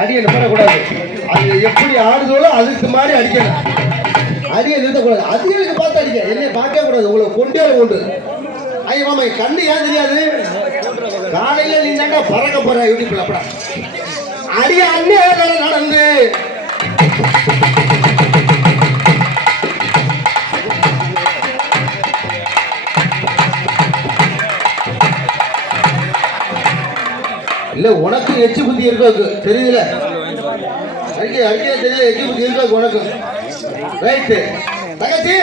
அடியை நிறுத்தக்கூடாது அது எப்படி ஆடுதோ அதுக்கு மாதிரி அடிக்கணும். அடியை நிறுத்தக்கூடாது. அதிகளுக்கு பார்த்து அடிக்க? என்னை பார்க்க கூடாது. உங்களை கொண்டே உண்டு ஐயோ மாமா கண்ணு ஏன் தெரியாது? காலையில நீ தாண்டா பறக்க போற யூடியூப்ல. அப்படா. அடிய அண்ணே நடந்து. இல்ல உனக்கு எச்சு புத்தி இருக்கு தெரியுதுல? அறிக்கை அறிக்கை தெரியல எச்சு புத்தி இருக்கு உனக்கு. ரைட்டு தங்கச்சி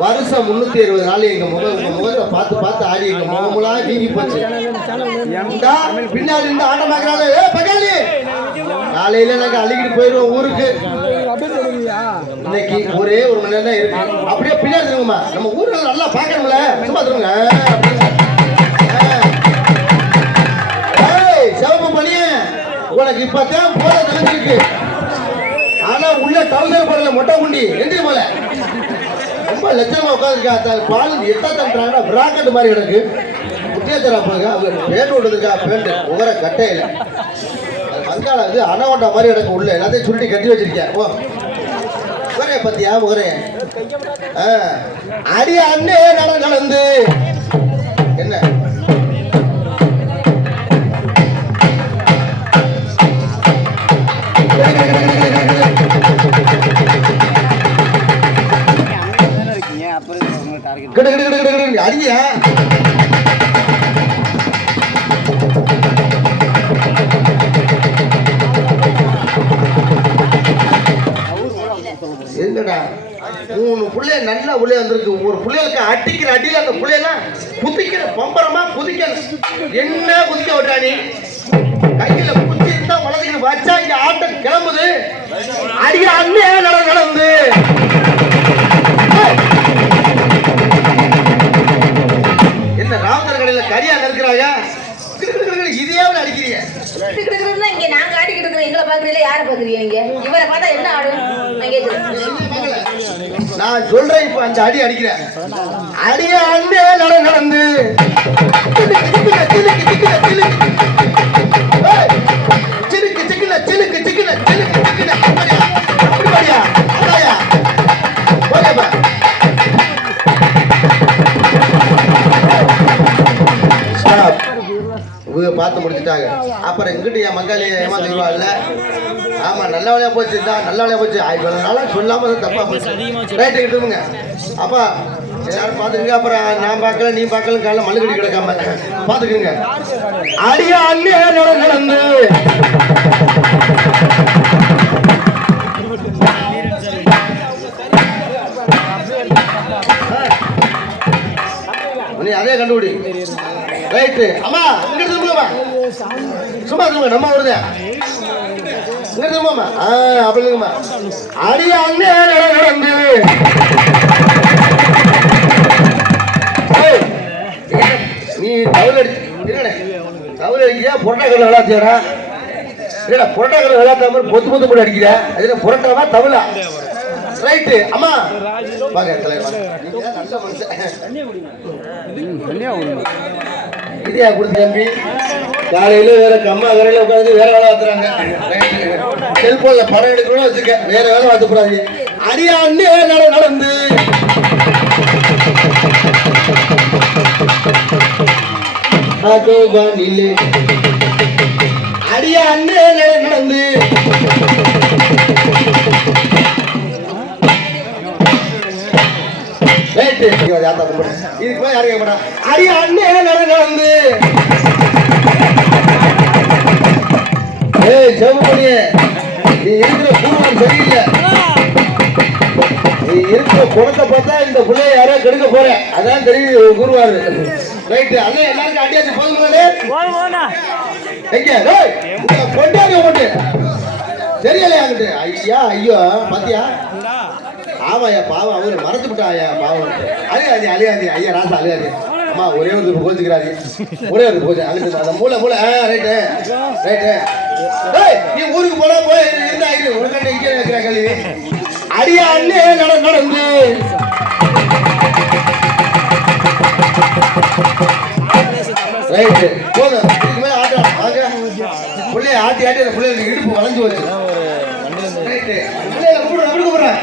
வருஷம் முன்னூத்தி இருபது நாள் எங்க முக முகத்தை பார்த்து பார்த்து ஆடி எங்க முகமுலாம் வீங்கி போச்சு. இந்தா, பின்னாடி இருந்து ஆட்டம் பார்க்கறாங்க ஏ பகாலி காலையில நாங்க அள்ளிக்கிட்டு போயிருவோம் ஊருக்கு. இன்னைக்கு ஒரே ஒரு மணி நேரம் தான் இருக்கு. அப்படியே பின்னாடி திரும்புமா. நம்ம ஊர்ல நல்லா பார்க்கணும்ல. சும்மா திரும்ப உனக்கு இப்பதான் போல தெரிஞ்சிருக்கு ஆனா உள்ள டவுசர் போடல மொட்டை குண்டி எந்திரி போல ரொம்ப லட்சமா உட்காந்துருக்கா பால் எத்தா தந்துறாங்கன்னா பிராக்கெட் மாதிரி எனக்கு முட்டிய தரப்பாங்க அவங்க பேண்ட் விடுறதுக்கா பேண்ட் உகர கட்டையில. அது வந்து இது மாதிரி எனக்கு உள்ள. எல்லாத்தையும் சுருட்டி கட்டி வச்சிருக்கேன். ஓ உகரைய பத்தியா உகரைய? அடி அண்ணே நட நடந்து. என்ன? அடியா என்னடா? மூணு பிள்ளைய நல்லா உள்ளே வந்திருக்கு. ஒரு புள்ளைகளுக்கு அடிக்கிற அடியில அந்த புள்ளையெல்லாம் குதிக்கிற பம்பரமா குதிக்கணும். என்ன குதிக்க விட்டா நீ கையில குத்தி இருந்தா வளர்ந்துக்கிட்டு வச்சா அடிக்கிற அண்ணே நட நடந்து என்ன ராமதர் கடையில கரியா நறுக்கிறாயா இதையே அடிக்கிறீங்க இங்க நாங்க ஆடிக்கிட்டு இருக்கிறோம் எங்களை பாக்குறீங்களா யாரை பாக்குறீங்க நீங்க இவரை பார்த்தா என்ன ஆடும் நான் கேக்குறேன் நான் சொல்றேன் இப்ப அந்த அடி அடிக்கிறேன் அடிய நட நடந்து இவங்க பார்த்து முடிச்சுட்டாங்க. அப்புறம் எங்கிட்ட என் மங்காளி ஏமாந்துருவாள்ல ஆமாம் நல்ல வழியாக போச்சு தான் நல்ல வழியா போச்சு. இவ்வளவு நாளாக சொல்லாமல் அது தப்பாக போச்சு. ரைட்டு கிட்டுங்க அப்பா எல்லாரும் பார்த்துக்கங்க. அப்புறம் நான் பார்க்கல நீ பார்க்கல காலைல மண்ணு கட்டி கிடக்காம. பாத்துக்கங்க அடியா அண்ணே நடந்து அதே கண்டுபிடி. ரைட்டு அம்மா சும்மா திரும்ப நம்ம வருதே இங்க ஆ அப்படி இல்லைங்கம்மா அடி நடந்து. நீ தவறு அடி அடிக்கிறியா? புரட்டாக்கல்ல விளாத்தியாரா இல்லடா புரட்டாக்கல்ல விளாத்தாம மாதிரி பொத்து பொத்து போட்டு அடிக்கிற? அதுல புரட்டாவா தவுளா ரைட்டு அம்மா. வாங்க தலைவர் நல்ல மனுஷன். இதையா கொடுத்து தம்பி. காலையில வேற கம்மா கரையில உட்காந்து வேற வேலை பார்த்துறாங்க செல்போன்ல படம் எடுக்கணும் வச்சுக்க வேற வேலை பார்த்து கூடாது அடியா நடந்து. அடியாண்டு நடந்து. இதுக்கு போய் யாரும் கேட்க அடி அண்ணே நட நடந்து ஏய் செவமணியே நீ இருக்கிற பூர்வம் சரியில்லை. நீ இருக்கிற குணத்தை பார்த்தா இந்த பிள்ளைய யாரோ கெடுக்க போற. அதான் தெரியுது குருவாரு. ரைட்டு அண்ணே எல்லாருக்கும் அடியாச்சு போதுங்களே எங்க? கொண்டாடி உங்கள்கிட்ட தெரியலையா ஐயா ஐயோ பாத்தியா? ஆமாய்யா பாவம் அவரு மறைச்சு விட்டாயா பாவம். அழுகாதி அழுகாதி ஐயா ராசா அழுகாதி. அம்மா ஒரே ஒரு கோச்சுக்கிறாரு. ஒரே ஒரு கோச்சு அங்கிட்டு அந்த மூளை மூளை. ஆ ரைட்டு ரைட்டு நீ ஊருக்கு போனா போய் இருந்தா இரு உனக்கு இங்கே வைக்கிற கல்வி அடியா அண்ணே நட நடந்து. ரைட்டு போதும் இதுக்கு மேல ஆட்டம் வாங்க. பிள்ளைய ஆட்டி ஆட்டி அந்த பிள்ளைய இடுப்பு வளைஞ்சு வச்சு ரைட்டு பிள்ளைய கூப்பிடுறேன் எப்படி கூப்பிடுறேன்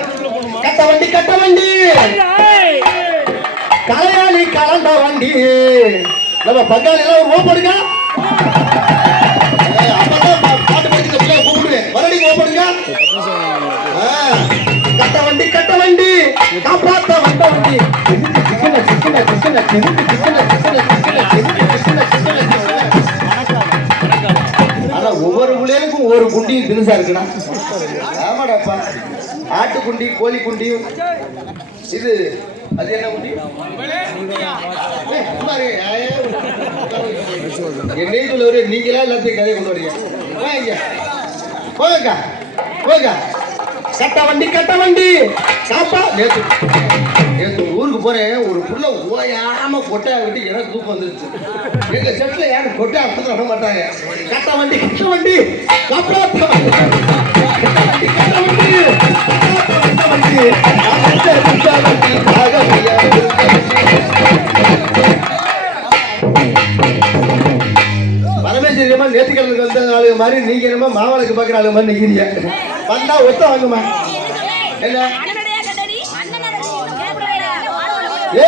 கட்ட வண்டி கட்ட வண்டி கலையாளி கலந்த வண்டி. நம்ம பங்காளி எல்லாம் ஓப்படுங்க ஏய், பாட்டு படிக்கிற பிள்ளைய கூப்பிடுவேன். மறுபடியும் ஓப்படுங்க கட்ட வண்டி கட்ட வண்டி. காப்பாத்த வந்த வண்டி. சிக்கன சிக்கன சிக்கன சிக்கன சிக்கன சிக்கன சிக்கன சிக்கன சிக்கன சிக்கன ஆனா ஒவ்வொரு பிள்ளைகளுக்கும் ஒவ்வொரு குண்டியும் தினுசா இருக்குண்ணா ஆமாடாப்பா ஆட்டு குண்டி கோழி குண்டி இது அது என்ன குண்டி ஏய், சும்மா இருங்க. ஏய், என்னையும் சொல்லுவாரு நீங்களா எல்லாத்தையும் கதையை கொண்டு வரீங்க வாங்க போங்கக்கா கட்ட வண்டி கட்ட வண்டி சாப்பா நேத்து நேத்து ஊருக்கு போறேன் ஒரு புள்ள ஓயாம கொட்டையா விட்டு எனக்கு தூக்கம் வந்துருச்சு எங்க செட்ல யாரும் கொட்டையா அப்படி வர மாட்டாங்க கட்ட வண்டி கட்ட வண்டி கட்ட வண்டி கட்ட வண்டி ஆளுங்க மாதிரி நீங்க என்னமோ மாவளுக்கு பார்க்குற ஆளுங்க மாதிரி நிற்கிறீங்க வந்தா ஒத்த வாங்குமா என்ன? ஏ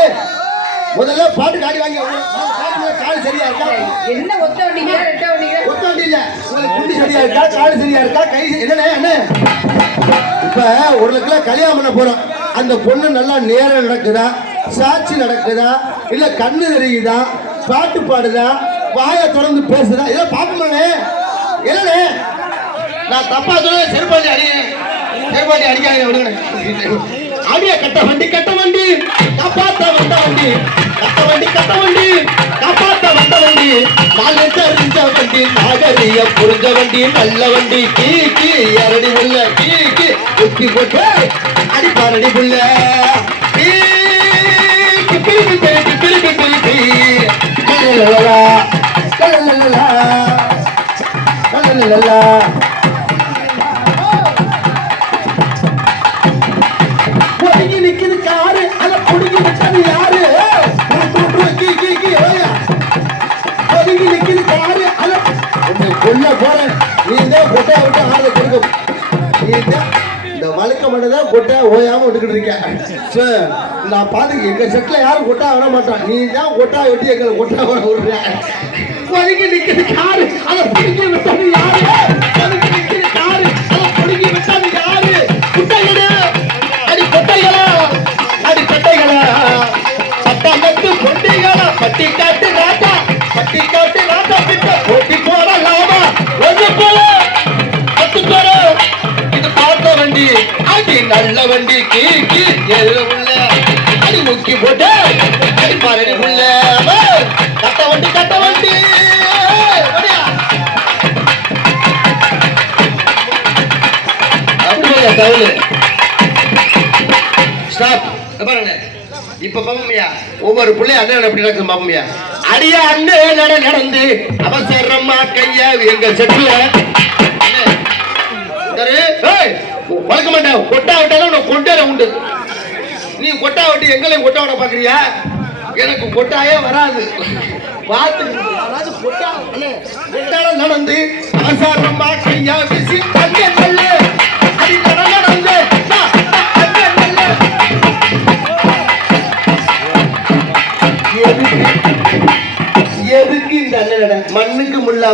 முதல்ல பாட்டு காடி வாங்கி கால் சரியா இருக்கா? என்ன ஒத்த வண்டிங்க? ரெட்ட வண்டிங்க? ஒத்த வண்டி இல்ல உங்களுக்கு குண்டி சரியா இருக்கா? கால் சரியா இருக்கா? கை என்னண்ணே என்ன இப்ப ஒரு லட்சம் கல்யாணம் பண்ண போறோம். அந்த பொண்ணு நல்லா நேரம் நடக்குதா? சாட்சி நடக்குதா? இல்ல கண்ணு தெரியுதா? பாட்டு பாடுதா? வாயை திறந்து பேசுதா? இதை பாப்போம்ண்ணே என்னண்ணே நான் தப்பா சொல்ல செருப்பாண்டி அடியேன் செருப்பாண்டி அடிக்காதீங்க விடுங்க அடிய கட்ட வண்டி கட்ட வண்டி. காப்பாத்த வந்த வண்டி. கட்ட வண்டி கட்ட வண்டி. காப்பாத்த வந்த வண்டி. நாலு தெரிஞ்ச வண்டி. நாகரிய புரிஞ்ச வண்டி. நல்ல வண்டி. கீ கீ அரடி உள்ள கீ கீ. குத்தி போட்டு அடி பாரடி புள்ள. லலலலா ஒதுங்கி நிக்குது காரு அத புடுங்கி விட்டது யாரு? ஏய், கீ, கீ, கீ, ஓயா. ஒதுங்கி நிக்குது காரு அத கொல்ல போறேன் நீ தான் கொட்டை விட்டு ஆளை கொடுக்க நீ தான் இந்த வழுக்க மட்டும் தான் கொட்டை ஓயாம விட்டுக்கிட்டு இருக்கேன் சரி, நான் பாத்துக்க எங்க செட்ல யாரும் கொட்டா விட மாட்டான். நீ தான் கொட்டா வெட்டி எங்களை கொட்டா விட விடுற. பதுங்கி நிக்குது யாரு? அதை புடுங்கி விட்டது யாரு? பதுங்கி நிக்குது யாரு? அதை புடுங்கி விட்டது யாரு? குட்டையிடு அடி கொட்டைகளா அடி கொட்டைகளா. சட்டம் வந்து கொட்டைகளா பட்டி காட்டு ராட்டா பட்டி காட்டு ராட்டா கிட்ட போட்டி போற லாபா ஒன்று போல பத்து போல இது பார்த்த வண்டி அடி நல்ல வண்டி. கீ கீ எதிர உள்ள. அடி முக்கி போட்டு அடி பாரடி உள்ள. கட்ட வண்டி கட்ட வண்டி. தவளு ஸ்டாப் பாருங்க. இப்ப பாப்போம்யா. ஒவ்வொரு பிள்ளை அண்ணன் எப்படி நடக்குது பாப்போம்யா. அடியா அண்ணன் நட நடந்து. அவசரமா கையா எங்க செட்டுல. வளர்க்க மாட்டேன். கொட்டா விட்டாலும் உனக்கு கொட்டார உண்டு. நீ கொட்டா விட்டு எங்களையும் கொட்டா விட பாக்குறியா? எனக்கு கொட்டாயே வராது. பார்த்து. அதாவது கொட்டா அண்ணே, கொட்டால நடந்து அவசரமா கையா வீசி அங்கே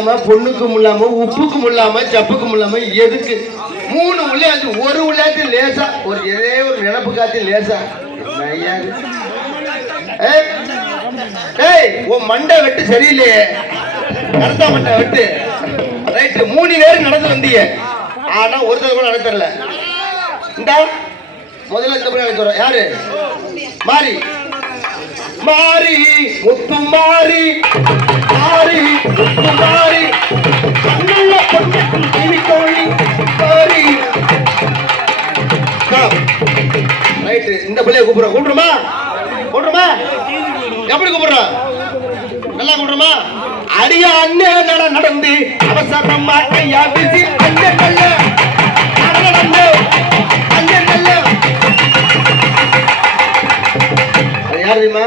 இல்லாம பொண்ணுக்கும் இல்லாம உப்புக்கும் இல்லாம சப்புக்கும் இல்லாம எதுக்கு? மூணு விளையாட்டு ஒரு விளையாட்டு லேசா ஒரு ஏதே ஒரு நினப்பு காத்து லேசா ஏய், உன் மண்டை வெட்டு சரியில்லையே. கருத்தா மண்டை வெட்டு. ரைட்டு மூணு பேரும் நடந்து வந்தீங்க. ஆனா ஒருத்தர் கூட நடத்தல. இந்த இந்தா முதல்ல இந்த முறை நடத்துறோம் யாரு? மாறி. மாறி முத்து மாறி மாறி முத்து மாறி. கண்ணுள்ள பொண்ணுக்கும் கிளி கோழி மாறி ரைட்டு இந்த பிள்ளைய கூப்பிடுறோம்? கூப்பிடுமா கூப்பிடுமா எப்படி கூப்பிடுறோம் நல்லா கூப்பிடுமா அடிய அண்ணன் நட நடந்து அவசரமா கையா பிசி அண்ணன் நல்ல. நடந்து அண்ணன் நல்ல. அது யார் தெரியுமா?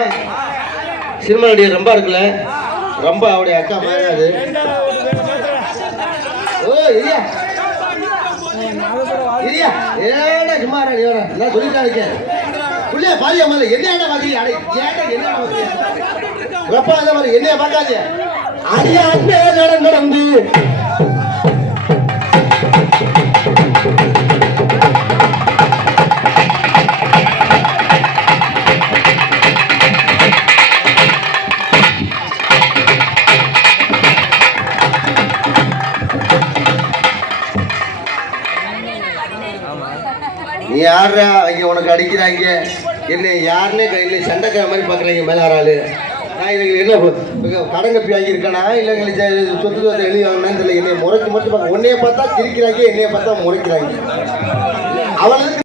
சினிமா நடிகர் ரொம்ப இருக்குல்ல? ரொம்ப அவருடைய அக்கா மாதிரி அது. ஓ இல்லையா இல்லையா ஏடா சும்மா நான் சொல்லிட்டு இருக்கேன் புள்ளைய பாதியா மாதிரி என்ன மாதிரி என்ன வெப்பா அதை மாதிரி என்னைய பார்க்காதீங்க? அடியா நடந்து. நீ யாரா இங்க உனக்கு அடிக்கிறாங்க. என்ன யாருன்னே என்ன சண்டைக்கிற மாதிரி பார்க்குறாங்க மேல ஆறாளு நான் எனக்கு என்ன கடன் கப்பி வாங்கியிருக்கானா இல்லை எங்களுக்கு சொத்து சொத்து எழுதி வாங்கினான்னு தெரியல. என்னை முறைக்கு மட்டும் பார்க்க உன்னைய பார்த்தா சிரிக்கிறாங்க என்னைய பார்த்தா முறைக்கிறாங்க. அவளுக்கு